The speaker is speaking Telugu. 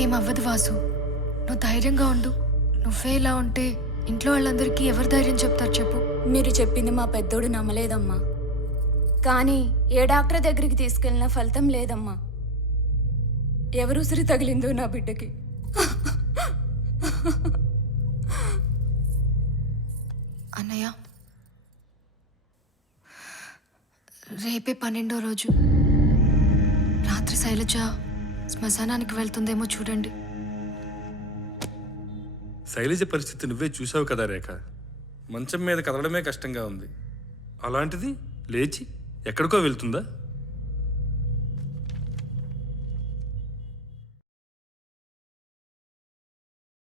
నాకేం అవ్వదు వాసు, నువ్వు ధైర్యంగా ఉండు. నువ్వే ఇలా ఉంటే ఇంట్లో వాళ్ళందరికీ ఎవరు ధైర్యం చెప్తారు చెప్పు? మీరు చెప్పింది మా పెద్దోడు నమ్మలేదమ్మా. కానీ ఏ డాక్టర్ దగ్గరికి తీసుకెళ్ళినా ఫలితం లేదమ్మా. ఎవరు ఉసిరి తగిలిందో నా బిడ్డకి. అన్నయ్య, రేపే 12వ రోజు. రాత్రి శైలజ శ్మశానానికి వెళ్తుందేమో చూడండి. శైలజ పరిస్థితి నువ్వే చూసావు కదా రేఖ. మంచం మీద కదలడమే కష్టంగా ఉంది. అలాంటిది లేచి ఎక్కడికో వెళ్తుందా?